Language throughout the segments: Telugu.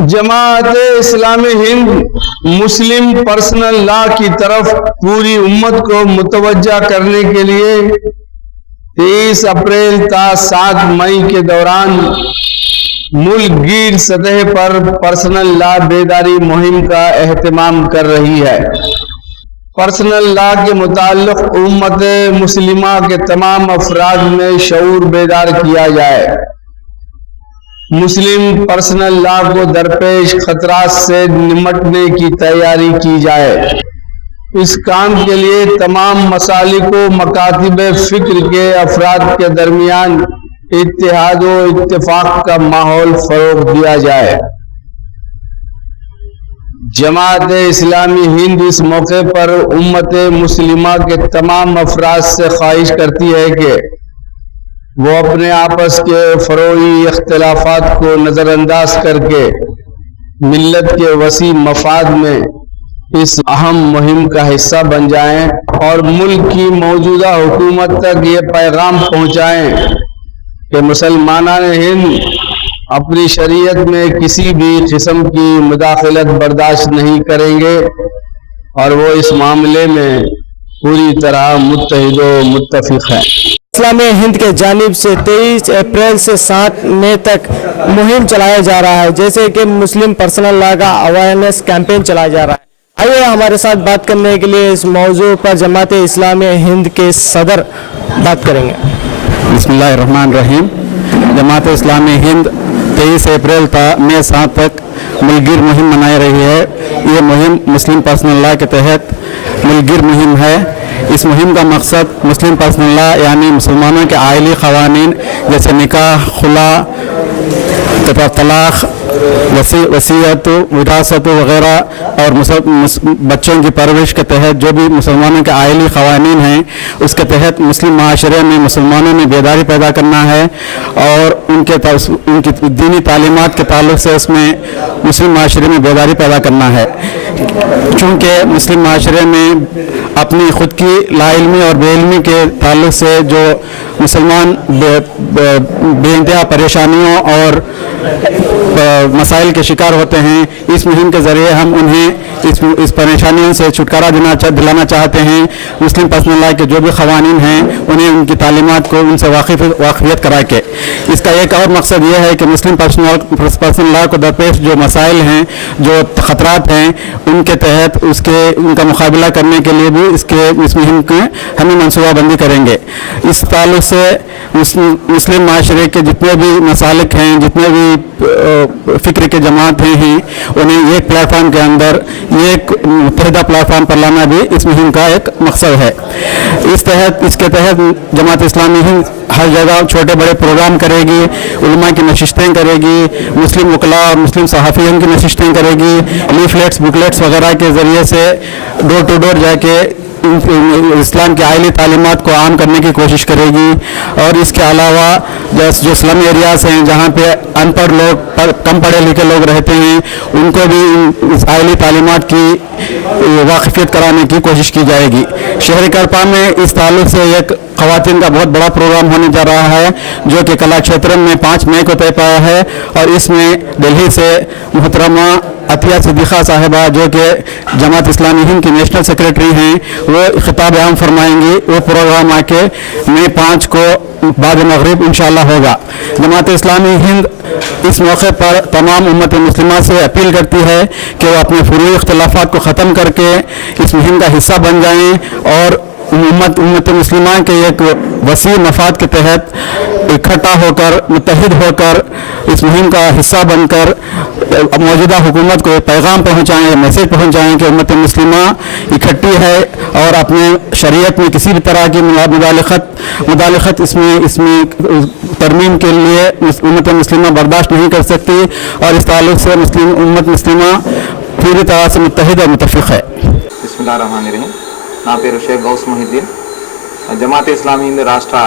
जमात इस्लामी हिंद मुस्लिम पर्सनल लॉ की तरफ पूरी उम्मत को मुतवज्जा करने के लिए 23 अप्रैल ta 7 मई के दौरान मुल्क गिर सतह पर पर्सनल लॉ बेदारी मुहिम का एहतमाम कर रही है। पर्सनल लॉ के मुताल्लिक उम्मत मुस्लिमा के तमाम अफराद में शऊर बेदार किया जाए, मुस्लिम पर्सनल लॉ को दरपेश खतरात से निमटने की तैयारी की जाए। इस काम के लिए तमाम मसालिक व मकातिब फिक्र के अफराद के दरमियान इत्तेहाद व इत्तेफाक का माहौल फरोग दिया जाए। जमात इस्लामी हिंद इस मौके पर उम्मत मुस्लिमा के तमाम अफराद से ख्वाहिश करती है कि वो अपने आपस के फरोई इख्तिलाफात को नज़रअंदाज करके मिल्लत के वसी मफाद में इस अहम मुहिम का हिस्सा बन जाएं और मुल्क की मौजूदा हुकूमत तक ये पैगाम पहुँचाएं कि मुसलमानान हिंद अपनी शरीयत में किसी भी किस्म की मुदाखलत बर्दाश्त नहीं करेंगे और वो इस मामले में पूरी तरह मुत्तहिद व मुत्तफिक है। इस्लामी हिंद के जानिब से 23 अप्रैल से 7 मई तक मुहिम चलाया जा रहा है, जैसे कि मुस्लिम पर्सनल लॉ का अवेयरनेस कैंपेन चलाया जा रहा है। आइए हमारे साथ बात करने के लिए इस मौजू पर जमात इस्लामी हिंद के सदर बात करेंगे। बिस्मिल्लाहिर्रहमानिर्रहीम। जमात इस्लामी हिंद 23 अप्रैल ta मई 7 तक मुल्कगिर मुहिम मनाई रही है। ये मुहिम मुस्लिम पर्सनल लॉ के तहत मुल्कगिर मुहिम है। इस मुहिम का मकसद मुस्लिम पर्सनल लॉ यानी मुसलमानों के आइली क़वानीन जैसे निकाह, खुला, तलाक़, वसीयत, विरासत वगैरह और बच्चों की परवरिश के तहत जो भी मुसलमानों के आइली क़वानीन हैं उसके तहत मुस्लिम माशरे में मुसलमानों में बेदारी पैदा करना है और उनकी दीनी तालीमात के ताल्लुक़ से उसमें मुस्लिम माशरे में बेदारी पैदा करना है। चूँकि मुस्लिम माशरे में अपनी ख़ुद की लाइल्मी और बेइल्मी के ताल्लुक़ से जो मुसलमान बेइंतहा परेशानियों और मसाइल के शिकार होते हैं, इस मुहिम के ज़रिए हम उन्हें इस परेशानियों से छुटकारा दिलाना चाहते हैं। मुस्लिम पर्सनल लॉ के जो भी क़वानीन हैं उन्हें उनकी तालीमात को उनसे वाक़िफ़ियत करा के, इसका एक और मकसद ये है कि मुस्लिम पर्सनल लॉ को दरपेश जो मसाइल हैं, जो ख़तरात हैं, उनके तहत उनका मुकाबला करने के लिए भी इस मुहिम की हमें मनसूबाबंदी करेंगे। इस ताल्लुक़ से मुस्लिम माशरे के जितने भी मसालिक हैं, जितने भी फ़िक्र के जमात हैं, उन्हें एक प्लेटफार्म के अंदर एक मुत्तहिदा प्लेटफार्म पर लाना भी इस मुहिम का एक मकसद है। इसके तहत जमात इस्लामी हिंद हर जगह छोटे बड़े प्रोग्राम करेगी, उलमा की नशिस्तें करेगी, मुस्लिम वकला और मुस्लिम सहाफ़ियों की नशिस्तें करेगी, लीफलेट्स बुकलेट्स वगैरह के ज़रिए से डोर टू डोर जाके इस्लाम की आइली तालीमात को आम करने की कोशिश करेगी। और इसके अलावा जो स्लम एरियाज़ हैं जहाँ पे अनपढ़ लोग, कम पढ़े लिखे लोग रहते हैं, उनको भी इस आइली तालीमात की वाक़िफ़ियत कराने की कोशिश की जाएगी। शहर करपा में इस ताल्लुक़ से एक ख़वातीन का बहुत बड़ा प्रोग्राम होने जा रहा है जो कि कला क्षेत्र में 5 मई को तय पाया है और इसमें दिल्ली से मोहतरमा अतिया सिद्दीक़ा साहिबा जो कि जमात इस्लामी हिंद की नेशनल सेक्रेटरी हैं, वो खिताब आम फरमाएंगी। वो प्रोग्राम आके मई 5 को बाद मगरिब इंशाअल्लाह होगा। जमात इस्लामी हिंद इस मौके पर तमाम उम्मत मुस्लिमा से अपील करती है कि वो अपने फुरूई इख्तिलाफ़ात को ख़त्म करके इस मुहिम का हिस्सा बन जाएँ और उम्मत मुस्लिमा के एक वसी मफाद के तहत इकट्ठा होकर, मुत्तहिद होकर इस मुहिम का हिस्सा बनकर मौजूदा हुकूमत को पैगाम पहुँचाएँ, मैसेज पहुँचाएँ कि उम्मत मुस्लिमा इकट्ठी है और अपने शरीयत में किसी भी तरह की मुदाखलत इसमें तरमीम के लिए उम्मत मुस्लिमा बर्दाश्त नहीं कर सकती और इस ताल्लुक़ से उम्मत मुस्लिमा पूरी तरह से मुत्तहिद और मुत्तफ़िक़ है। बिस्मिल्लाहिर्रहमानिर्रहीम। నా పేరు షేక్ గౌస్ మొహిద్దీన్, జమాత్ ఇస్లామీ హింద్ రాష్ట్ర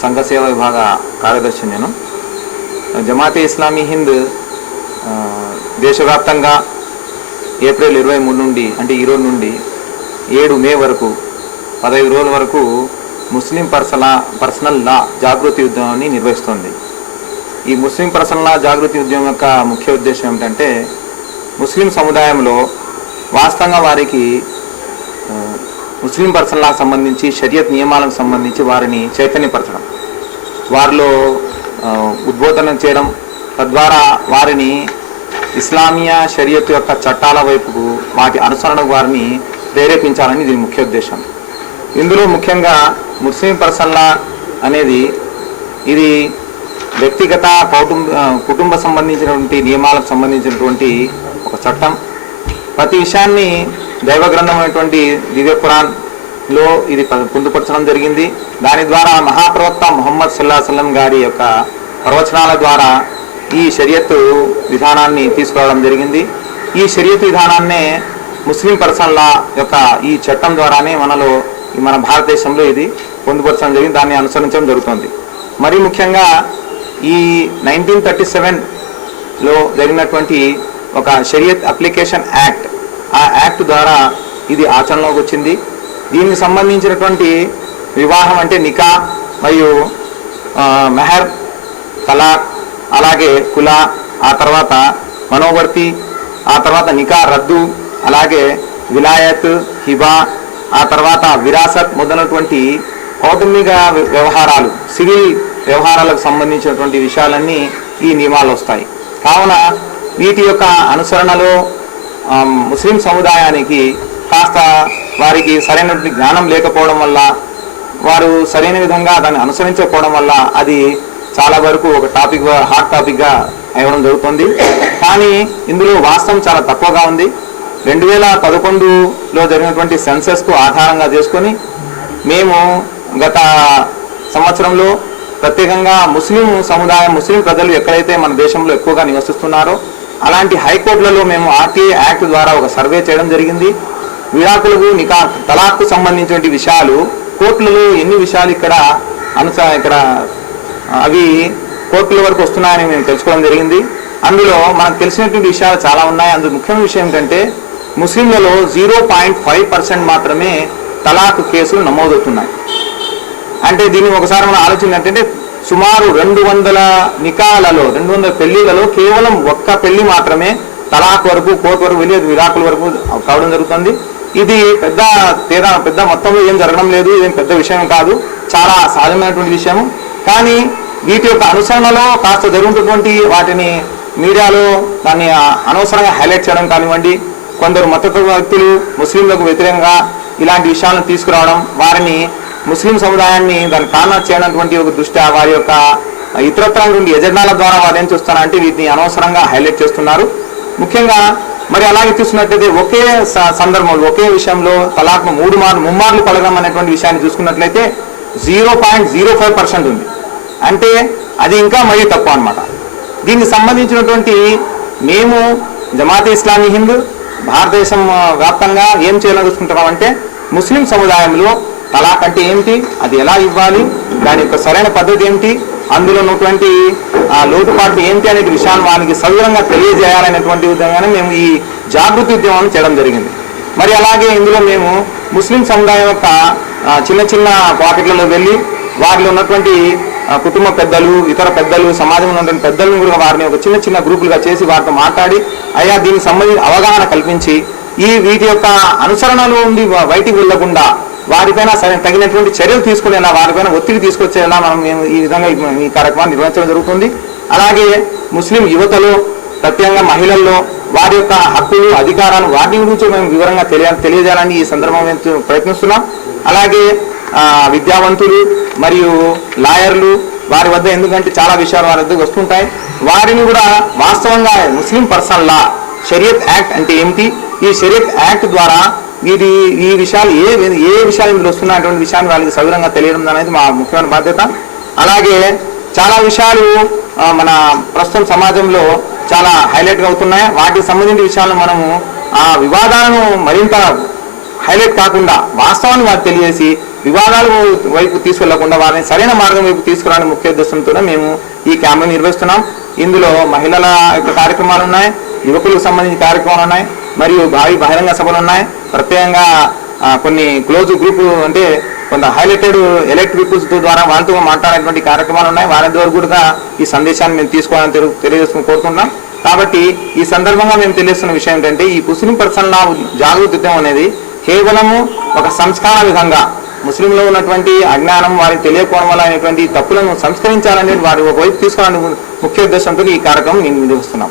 సంఘ సేవా విభాగ కార్యదర్శి నేను. జమాత్ ఇస్లామీ హింద్ దేశవ్యాప్తంగా ఏప్రిల్ 23 నుండి అంటే ఈరోజు నుండి 7 మే వరకు 15 రోజుల వరకు ముస్లిం పర్సనల్ లా జాగృతి ఉద్యమాన్ని నిర్వహిస్తుంది. ఈ ముస్లిం పర్సనల్ జాగృతి ఉద్యమం యొక్క ముఖ్య ఉద్దేశం ఏమిటంటే ముస్లిం సముదాయంలో వాస్తవంగా వారికి ముస్లిం పర్సనల్కి సంబంధించి షరియత్ నియమాలకు సంబంధించి వారిని చైతన్యపరచడం, వారిలో ఉద్బోధన చేయడం, తద్వారా వారిని ఇస్లామియా షరియత్ యొక్క చట్టాల వైపుకు వాటి అనుసరణకు వారిని ప్రేరేపించాలని దీని ముఖ్య ఉద్దేశం. ఇందులో ముఖ్యంగా ముస్లిం పర్సనల్ అనేది ఇది వ్యక్తిగత కుటుంబ సంబంధించినటువంటి నియమాలకు సంబంధించినటువంటి ఒక చట్టం. ప్రతి విషయాన్ని దైవ గ్రంథమైనటువంటి దివ్య ఖురాన్లో ఇది పొందుపరచడం జరిగింది. దాని ద్వారా మహాప్రవక్త ముహమ్మద్ సల్లల్లాహు అలైహి వసల్లం గారి యొక్క ప్రవచనాల ద్వారా ఈ షరియత్ విధానాన్ని తీసుకురావడం జరిగింది. ఈ షరియత్ విధానాన్నే ముస్లిం పర్సన్ల యొక్క ఈ చట్టం ద్వారానే మన భారతదేశంలో ఇది పొందుపరచడం జరిగింది, దాన్ని అనుసరించడం జరుగుతుంది. మరి ముఖ్యంగా ఈ 1937లో జరిగినటువంటి ఒక షరియత్ అప్లికేషన్ యాక్ట్, ఆ యాక్ట్ ద్వారా ఇది ఆచరణలోకి వచ్చింది. దీనికి సంబంధించినటువంటి వివాహం అంటే నికా మరియు మెహర్, తలాక్, అలాగే కులా, ఆ తర్వాత మనోవర్తి, ఆ తర్వాత నికా రద్దు, అలాగే విలాయత్, హిబా, ఆ తర్వాత విరాసత్ మొదలైనటువంటి కౌటుంబిక వ్యవహారాలు, సివిల్ వ్యవహారాలకు సంబంధించినటువంటి విషయాలన్నీ ఈ నియమాలు వస్తాయి. కావున వీటి యొక్క అనుసరణలో ముస్లిం సముదాయానికి కాస్త వారికి సరైనటువంటి జ్ఞానం లేకపోవడం వల్ల, వారు సరైన విధంగా దాన్ని అనుసరించకపోవడం వల్ల అది చాలా వరకు ఒక హాట్ టాపిక్గా అవ్వడం జరుగుతుంది. కానీ ఇందులో వాస్తవం చాలా తక్కువగా ఉంది. 2011లో జరిగినటువంటి సెన్సస్కు ఆధారంగా చేసుకొని మేము గత సంవత్సరంలో ప్రత్యేకంగా ముస్లిం సముదాయం, ముస్లిం ప్రజలు ఎక్కడైతే మన దేశంలో ఎక్కువగా నివసిస్తున్నారో అలాంటి హైకోర్టులలో మేము ఆర్టీఐ యాక్ట్ ద్వారా ఒక సర్వే చేయడం జరిగింది. విడాకులకు, నికా, తలాక్కు సంబంధించిన విషయాలు కోర్టులలో ఎన్ని విషయాలు ఇక్కడ అవి కోర్టుల వరకు వస్తున్నాయని మేము తెలుసుకోవడం జరిగింది. అందులో మనకు తెలిసినటువంటి విషయాలు చాలా ఉన్నాయి. అందులో ముఖ్యమైన విషయం ఏంటంటే ముస్లింలలో 0.5% మాత్రమే తలాక్ కేసులు నమోదవుతున్నాయి. అంటే దీన్ని ఒకసారి మనం ఆలోచించాలంటే సుమారు 200 నికాలలో, 200 పెళ్లిలలో కేవలం ఒక్క పెళ్లి మాత్రమే తలాక్ వరకు, కోర్టు వరకు వెళ్ళి విడాకుల వరకు కావడం జరుగుతుంది. ఇది పెద్ద మొత్తంలో ఏం జరగడం లేదు, ఇదేం పెద్ద విషయం కాదు, చాలా సహజమైనటువంటి విషయం. కానీ వీటి యొక్క అనుసరణలో కాస్త జరుగుతున్నటువంటి వాటిని మీడియాలో దాన్ని అనవసరంగా హైలైట్ చేయడం కానివ్వండి, కొందరు మతతత్వ వ్యక్తులు ముస్లింలకు వ్యతిరేకంగా ఇలాంటి విషయాలను తీసుకురావడం, వారిని ముస్లిం సముదాయాన్ని దాన్ని కారణం చేయనటువంటి ఒక దృష్ట్యా వారి యొక్క ఇతరత్రటువంటి ఎజెండాల ద్వారా వారు ఏం చూస్తున్నారంటే వీటిని అనవసరంగా హైలైట్ చేస్తున్నారు. ముఖ్యంగా మరి అలాగే చూస్తున్నట్లయితే ఒకే సందర్భంలో ఒకే విషయంలో తలాక్ను ముమ్మార్లు పడడం అనేటువంటి విషయాన్ని చూసుకున్నట్లయితే 0.05% ఉంది. అంటే అది ఇంకా మరీ తక్కువ అన్నమాట. దీనికి సంబంధించినటువంటి మేము జమాతే ఇస్లామీ హింద్ భారతదేశం వ్యాప్తంగా ఏం చేయాలనుకుంటున్నామంటే ముస్లిం సముదాయంలో తలాక్ అంటే ఏమిటి, అది ఎలా ఇవ్వాలి, దాని యొక్క సరైన పద్ధతి ఏమిటి, అందులో ఉన్నటువంటి లోటుపాట్లు ఏంటి అనే విషయాన్ని వారికి సవివరంగా తెలియజేయాలనేటువంటి విధంగానే మేము ఈ జాగృతి ఉద్యమాన్ని చేయడం జరిగింది. మరి అలాగే ఇందులో మేము ముస్లిం సముదాయం యొక్క చిన్న చిన్న పాకెట్లలో వెళ్ళి వారిలో ఉన్నటువంటి కుటుంబ పెద్దలు, ఇతర పెద్దలు, సమాజంలో ఉన్నటువంటి పెద్దలను కూడా వారిని ఒక చిన్న చిన్న గ్రూపులుగా చేసి వారితో మాట్లాడి అయ్యా దీనికి సంబంధించి అవగాహన కల్పించి వీటి యొక్క అనుసరణలో ఉండి బయటికి వెళ్లకుండా వారిపైన తగినటువంటి చర్యలు తీసుకునేలా, వారిపైన ఒత్తిడి తీసుకొచ్చేలా మేము ఈ విధంగా ఈ కార్యక్రమాన్ని నిర్వహించడం జరుగుతుంది. అలాగే ముస్లిం యువతలో, ప్రత్యేకంగా మహిళల్లో వారి యొక్క హక్కులు, అధికారాలు వాటి గురించి మేము వివరంగా తెలియజేయాలని ఈ సందర్భంగా ప్రయత్నిస్తున్నాం. అలాగే విద్యావంతులు మరియు లాయర్లు వారి వద్ద, ఎందుకంటే చాలా విషయాలు వారి వద్దకు వస్తుంటాయి, వారిని కూడా వాస్తవంగా ముస్లిం పర్సనల్ లా, షరియత్ యాక్ట్ అంటే ఏమిటి, ఈ షరియత్ యాక్ట్ ద్వారా ఈ విషయాలు ఏ విషయాలు ఇందులో వస్తున్నటువంటి విషయాన్ని వాళ్ళకి సవివరంగా తెలియడం అనేది మా ముఖ్యమైన బాధ్యత. అలాగే చాలా విషయాలు మన ప్రస్తుతం సమాజంలో చాలా హైలైట్గా అవుతున్నాయి. వాటికి సంబంధించిన విషయాలను మనము ఆ వివాదాలను మరింత హైలైట్ కాకుండా వాస్తవాన్ని వారికి తెలియజేసి వివాదాల వైపు తీసుకెళ్లకుండా వారిని సరైన మార్గం వైపు తీసుకురావడానికి ముఖ్య ఉద్దేశంతో మేము ఈ క్యాంపెయిన్ నిర్వహిస్తున్నాం. ఇందులో మహిళల యొక్క కార్యక్రమాలు ఉన్నాయి, యువకులకు సంబంధించిన కార్యక్రమాలు ఉన్నాయి, మరియు భారీ బహిరంగ సభలు ఉన్నాయి. ప్రత్యేకంగా కొన్ని క్లోజ్ గ్రూప్ అంటే కొంత హైలైటెడ్ ఎలక్ట్ పీపుల్స్ ద్వారా వాళ్ళతో మాట్లాడేటువంటి కార్యక్రమాలు ఉన్నాయి. వారి ద్వారా కూడా ఈ సందేశాన్ని మేము తీసుకోవాలని తెలియజేసుకుని కోరుకుంటున్నాం. కాబట్టి ఈ సందర్భంగా మేము తెలియజేస్తున్న విషయం ఏంటంటే ఈ ముస్లిం పర్సనల్ లా జాగృతి అనేది కేవలము ఒక సంస్కార విధంగా ముస్లింలో ఉన్నటువంటి అజ్ఞానం వారికి తెలియకపోవడం వల్ల అనేటువంటి తప్పులను సంస్కరించాలనేది వారి ఒకవైపు తీసుకోవాలని ముఖ్య ఉద్దేశంతో ఈ కార్యక్రమం నిర్వహిస్తున్నాం.